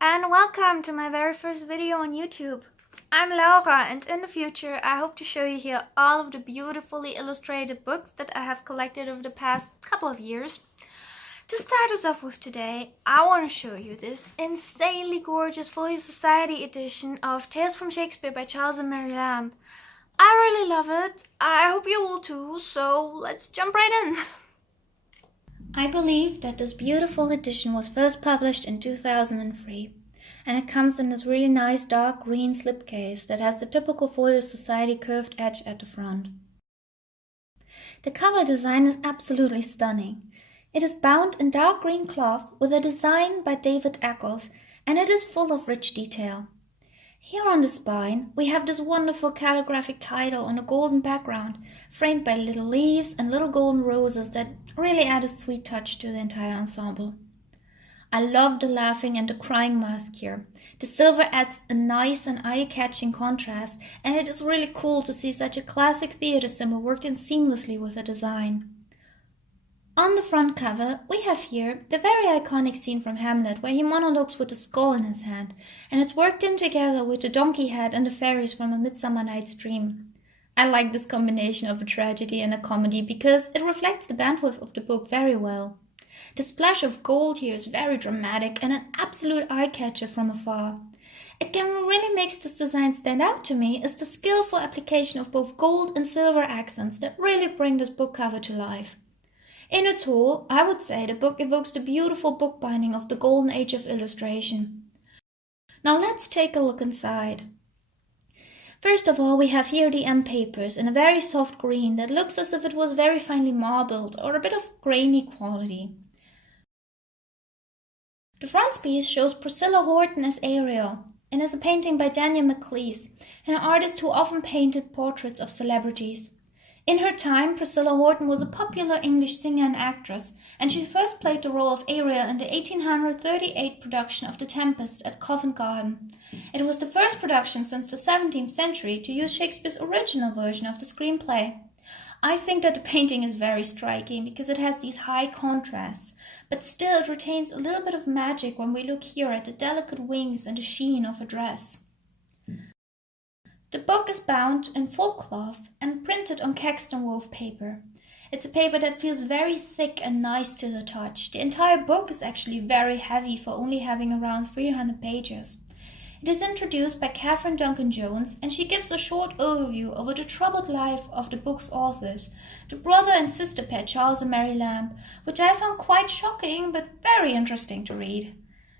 and welcome to my very first video on YouTube. I'm Laura, and in the future I hope to show you here all of the beautifully illustrated books that I have collected over the past couple of years. To start us off with today, I want to show you this insanely gorgeous Folio Society edition of Tales from Shakespeare by Charles and Mary Lamb. I really love it. I hope you will too, so let's jump right in. I believe that this beautiful edition was first published in 2003, and it comes in this really nice dark green slipcase that has the typical Folio Society curved edge at the front. The cover design is absolutely stunning. It is bound in dark green cloth with a design by David Eccles, and it is full of rich detail. Here on the spine, we have this wonderful calligraphic title on a golden background, framed by little leaves and little golden roses that really add a sweet touch to the entire ensemble. I love the laughing and the crying mask here. The silver adds a nice and eye-catching contrast, and it is really cool to see such a classic theatre symbol worked in seamlessly with the design. On the front cover, we have here the very iconic scene from Hamlet where he monologues with a skull in his hand, and it's worked in together with the donkey head and the fairies from A Midsummer Night's Dream. I like this combination of a tragedy and a comedy because it reflects the bandwidth of the book very well. The splash of gold here is very dramatic and an absolute eye-catcher from afar. Again, what really makes this design stand out to me is the skillful application of both gold and silver accents that really bring this book cover to life. In its whole, I would say the book evokes the beautiful bookbinding of the golden age of illustration. Now let's take a look inside. First of all, we have here the end papers in a very soft green that looks as if it was very finely marbled or a bit of grainy quality. The frontispiece shows Priscilla Horton as Ariel and is a painting by Daniel Macklin, an artist who often painted portraits of celebrities. In her time, Priscilla Horton was a popular English singer and actress, and she first played the role of Ariel in the 1838 production of The Tempest at Covent Garden. It was the first production since the 17th century to use Shakespeare's original version of the screenplay. I think that the painting is very striking because it has these high contrasts, but still it retains a little bit of magic when we look here at the delicate wings and the sheen of her dress. The book is bound in full cloth and printed on Caxton wove paper. It's a paper that feels very thick and nice to the touch. The entire book is actually very heavy for only having around 300 pages. It is introduced by Catherine Duncan-Jones, and she gives a short overview over the troubled life of the book's authors, the brother and sister pair Charles and Mary Lamb, which I found quite shocking but very interesting to read.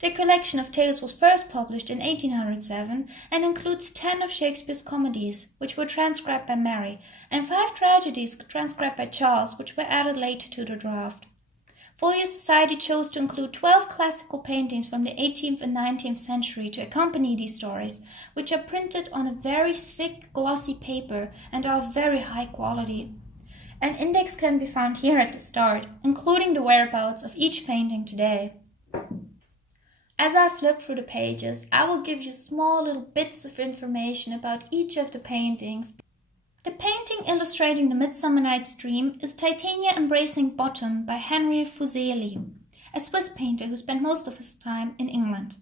Their collection of tales was first published in 1807 and includes 10 of Shakespeare's comedies, which were transcribed by Mary, and 5 tragedies transcribed by Charles, which were added later to the draft. Folio Society chose to include 12 classical paintings from the 18th and 19th century to accompany these stories, which are printed on a very thick, glossy paper and are of very high quality. An index can be found here at the start, including the whereabouts of each painting today. As I flip through the pages, I will give you small little bits of information about each of the paintings. The painting illustrating the Midsummer Night's Dream is Titania Embracing Bottom by Henry Fuseli, a Swiss painter who spent most of his time in England.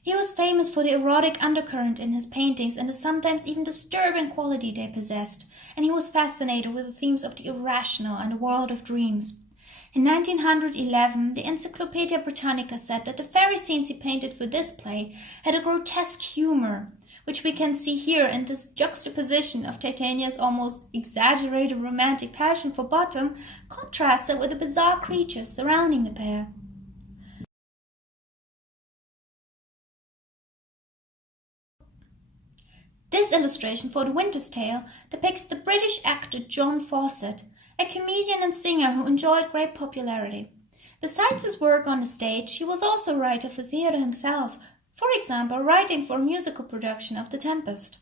He was famous for the erotic undercurrent in his paintings and the sometimes even disturbing quality they possessed, and he was fascinated with the themes of the irrational and the world of dreams. In 1911, the Encyclopaedia Britannica said that the fairy scenes he painted for this play had a grotesque humor, which we can see here in this juxtaposition of Titania's almost exaggerated romantic passion for Bottom contrasted with the bizarre creatures surrounding the pair. This illustration for The Winter's Tale depicts the British actor John Fawcett, a comedian and singer who enjoyed great popularity. Besides his work on the stage, he was also a writer for theatre himself, for example, writing for a musical production of The Tempest.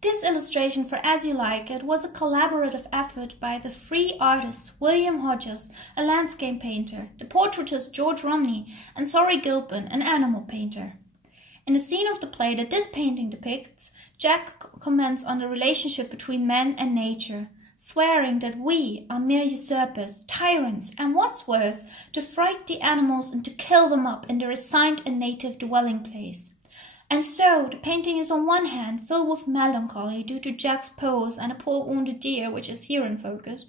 This illustration for As You Like It was a collaborative effort by the 3 artists William Hodges, a landscape painter, the portraitist George Romney, and Sorry Gilpin, an animal painter. In the scene of the play that this painting depicts, Jack comments on the relationship between man and nature, swearing that we are mere usurpers, tyrants, and what's worse, to fright the animals and to kill them up in their assigned and native dwelling place. And so the painting is on one hand filled with melancholy due to Jack's pose and a poor wounded deer which is here in focus,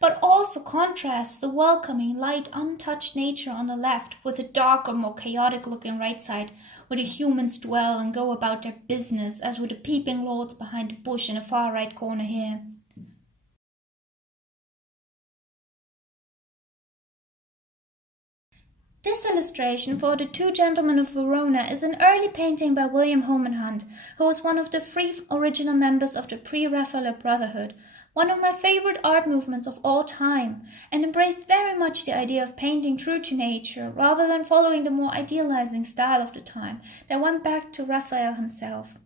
but also contrasts the welcoming, light, untouched nature on the left with the darker, more chaotic-looking right side, where the humans dwell and go about their business, as with the peeping lords behind the bush in the far right corner here. This illustration for The Two Gentlemen of Verona is an early painting by William Holman, who was one of the 3 original members of the Pre-Raphaelite Brotherhood, one of my favorite art movements of all time, and embraced very much the idea of painting true to nature rather than following the more idealizing style of the time that went back to Raphael himself.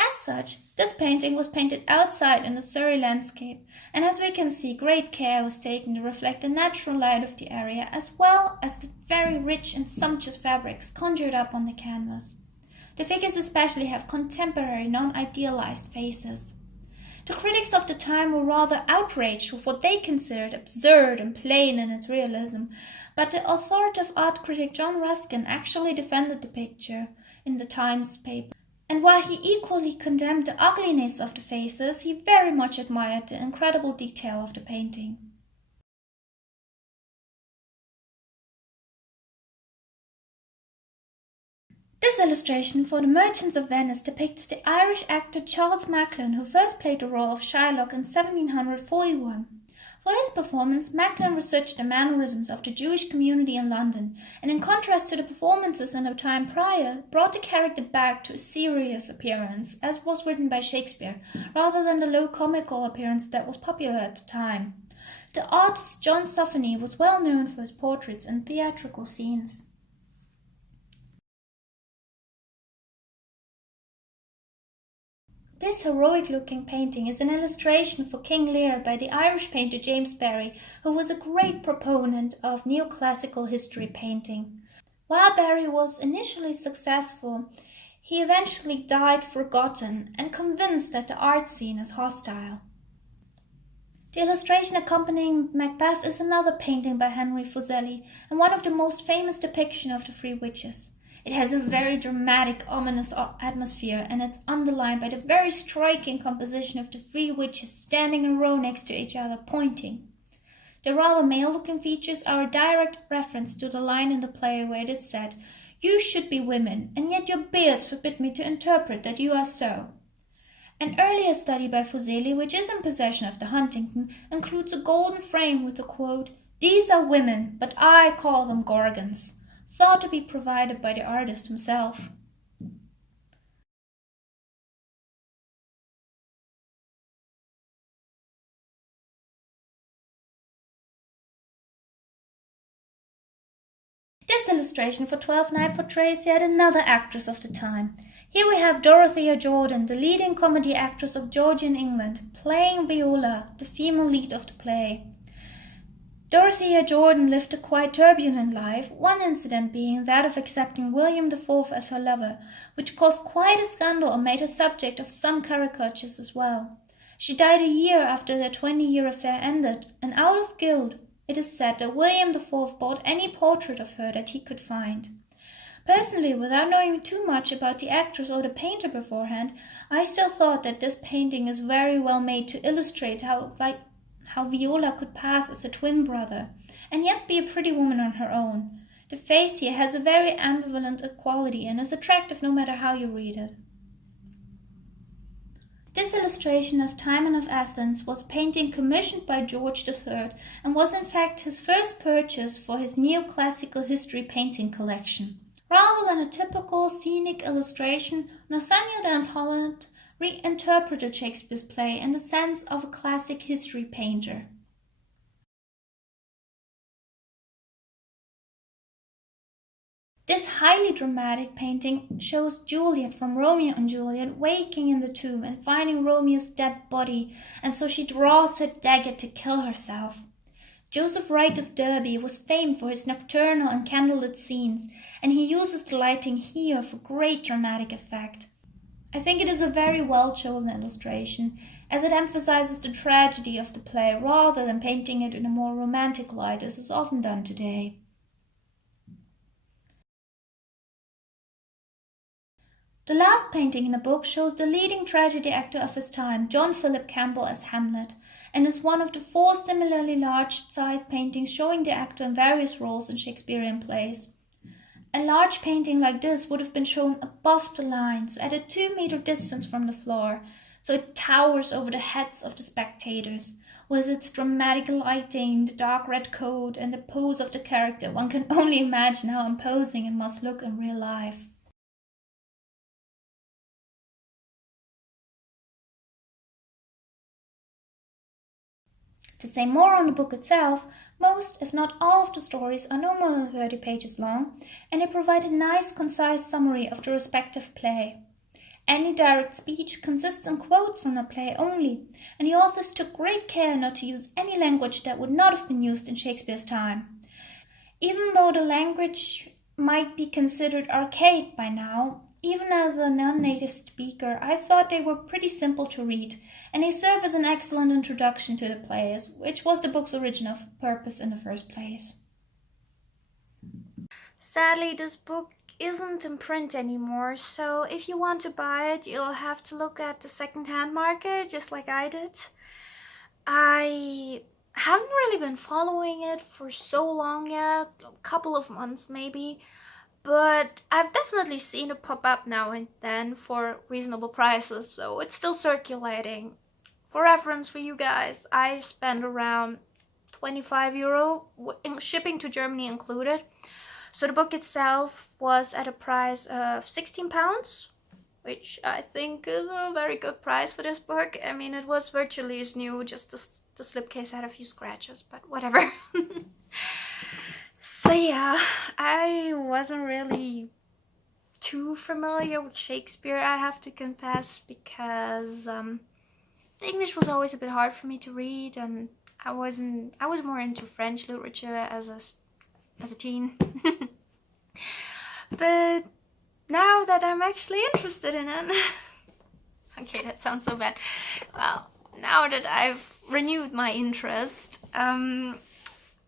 As such, this painting was painted outside in a Surrey landscape, and as we can see, great care was taken to reflect the natural light of the area as well as the very rich and sumptuous fabrics conjured up on the canvas. The figures especially have contemporary, non-idealized faces. The critics of the time were rather outraged with what they considered absurd and plain in its realism, but the authoritative art critic John Ruskin actually defended the picture in the Times paper. And while he equally condemned the ugliness of the faces, he very much admired the incredible detail of the painting. This illustration for The Merchants of Venice depicts the Irish actor Charles Macklin, who first played the role of Shylock in 1741. For his performance, Macklin researched the mannerisms of the Jewish community in London, and in contrast to the performances in the time prior, brought the character back to a serious appearance, as was written by Shakespeare, rather than the low comical appearance that was popular at the time. The artist John Sophony was well known for his portraits and theatrical scenes. This heroic-looking painting is an illustration for King Lear by the Irish painter James Barry, who was a great proponent of neoclassical history painting. While Barry was initially successful, he eventually died forgotten and convinced that the art scene is hostile. The illustration accompanying Macbeth is another painting by Henry Fuseli, and one of the most famous depictions of the three witches. It has a very dramatic, ominous atmosphere, and it's underlined by the very striking composition of the three witches standing in a row next to each other, pointing. The rather male-looking features are a direct reference to the line in the play where it is said, "You should be women, and yet your beards forbid me to interpret that you are so." An earlier study by Fuseli, which is in possession of the Huntington, includes a golden frame with the quote, "These are women, but I call them gorgons," thought to be provided by the artist himself. This illustration for 12th Night portrays yet another actress of the time. Here we have Dorothea Jordan, the leading comedy actress of Georgian England, playing Viola, the female lead of the play. Dorothea Jordan lived a quite turbulent life, one incident being that of accepting William IV as her lover, which caused quite a scandal and made her subject of some caricatures as well. She died a year after their 20-year affair ended, and out of guilt, it is said that William IV bought any portrait of her that he could find. Personally, without knowing too much about the actress or the painter beforehand, I still thought that this painting is very well made to illustrate how Viola could pass as a twin brother, and yet be a pretty woman on her own. The face here has a very ambivalent quality and is attractive no matter how you read it. This illustration of Timon of Athens was a painting commissioned by George III and was in fact his first purchase for his neoclassical history painting collection. Rather than a typical scenic illustration, Nathaniel Dance Holland reinterpreted Shakespeare's play in the sense of a classic history painter. This highly dramatic painting shows Juliet from Romeo and Juliet waking in the tomb and finding Romeo's dead body, and so she draws her dagger to kill herself. Joseph Wright of Derby was famed for his nocturnal and candlelit scenes, and he uses the lighting here for great dramatic effect. I think it is a very well chosen illustration, as it emphasizes the tragedy of the play rather than painting it in a more romantic light as is often done today. The last painting in the book shows the leading tragedy actor of his time, John Philip Campbell, as Hamlet, and is one of the 4 similarly large-sized paintings showing the actor in various roles in Shakespearean plays. A large painting like this would have been shown above the lines, at a 2-meter distance from the floor, so it towers over the heads of the spectators. With its dramatic lighting, the dark red coat, and the pose of the character, one can only imagine how imposing it must look in real life. To say more on the book itself, most, if not all, of the stories are no more than 30 pages long, and they provide a nice, concise summary of the respective play. Any direct speech consists in quotes from the play only, and the authors took great care not to use any language that would not have been used in Shakespeare's time. Even though the language might be considered archaic by now, even as a non-native speaker, I thought they were pretty simple to read, and they serve as an excellent introduction to the plays, which was the book's original purpose in the first place. Sadly, this book isn't in print anymore, so if you want to buy it, you'll have to look at the second-hand market, just like I did. I haven't really been following it for so long yet, a couple of months maybe, but I've definitely seen it pop up now and then for reasonable prices, so it's still circulating. For reference for you guys, I spent around €25, shipping to Germany included. So the book itself was at a price of £16, which I think is a very good price for this book. I mean, it was virtually as new, just the slipcase had a few scratches, but whatever. So yeah, I wasn't really too familiar with Shakespeare, I have to confess, because the English was always a bit hard for me to read, and I was more into French literature as a teen. But now that I'm actually interested in it, okay, that sounds so bad. Well, now that I've renewed my interest,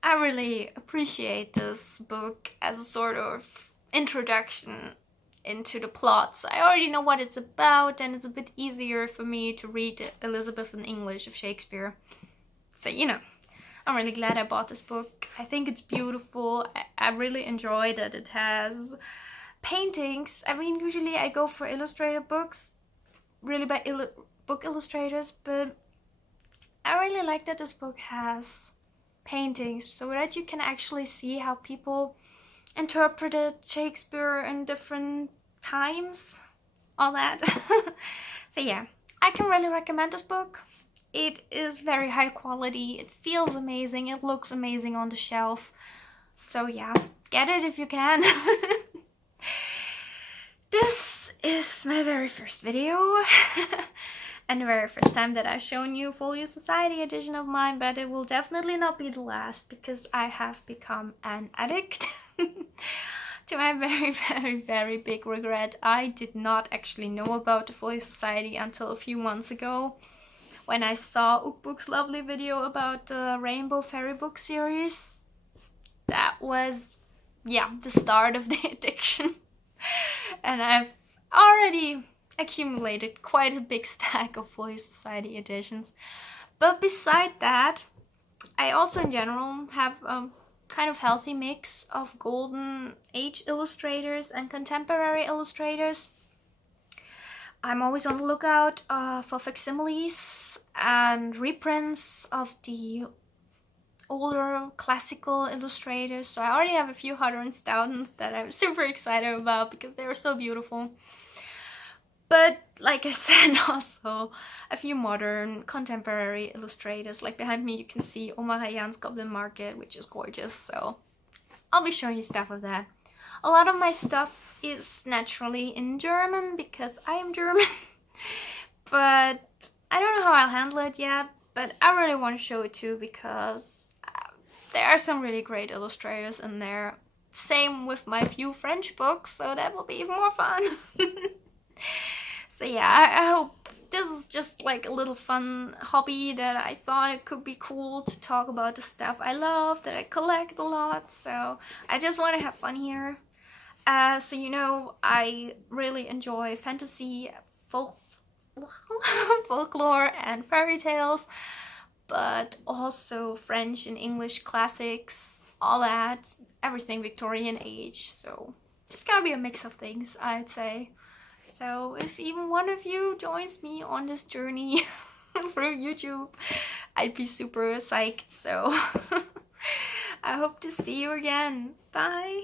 I really appreciate this book as a sort of introduction into the plot. So I already know what it's about, and it's a bit easier for me to read Elizabethan English of Shakespeare. So, you know, I'm really glad I bought this book. I think it's beautiful. I really enjoy that it has paintings. I mean, usually I go for illustrated books, really by book illustrators, but I really like that this book has paintings so that you can actually see how people interpreted Shakespeare in different times, all that. So yeah, I can really recommend this book. It is very high quality, it feels amazing, it looks amazing on the shelf. So yeah, get it if you can. This is my very first video. And the very first time that I've shown you Folio Society edition of mine, but it will definitely not be the last, because I have become an addict. To my very big regret, I did not actually know about the Folio Society until a few months ago, when I saw Ukbook's lovely video about the Rainbow Fairy book series. That was, yeah, the start of the addiction. And I've already accumulated quite a big stack of Folio Society editions. But beside that, I also in general have a kind of healthy mix of golden age illustrators and contemporary illustrators. I'm always on the lookout for facsimiles and reprints of the older classical illustrators. So I already have a few Hodges thousands that I'm super excited about because they are so beautiful. But like I said, also a few modern contemporary illustrators. Like behind me you can see Omar Khayyam's Goblin Market, which is gorgeous, so I'll be showing you stuff of that. A lot of my stuff is naturally in German because I am German. But I don't know how I'll handle it yet, but I really want to show it too because there are some really great illustrators in there. Same with my few French books, so that will be even more fun. So yeah, I hope this is just like a little fun hobby that I thought it could be cool to talk about the stuff I love, that I collect a lot. So I just want to have fun here. So you know, I really enjoy fantasy, folklore and fairy tales, but also French and English classics, all that, everything Victorian age. So it's gotta be a mix of things, I'd say. So if even one of you joins me on this journey through YouTube, I'd be super psyched. So I hope to see you again. Bye.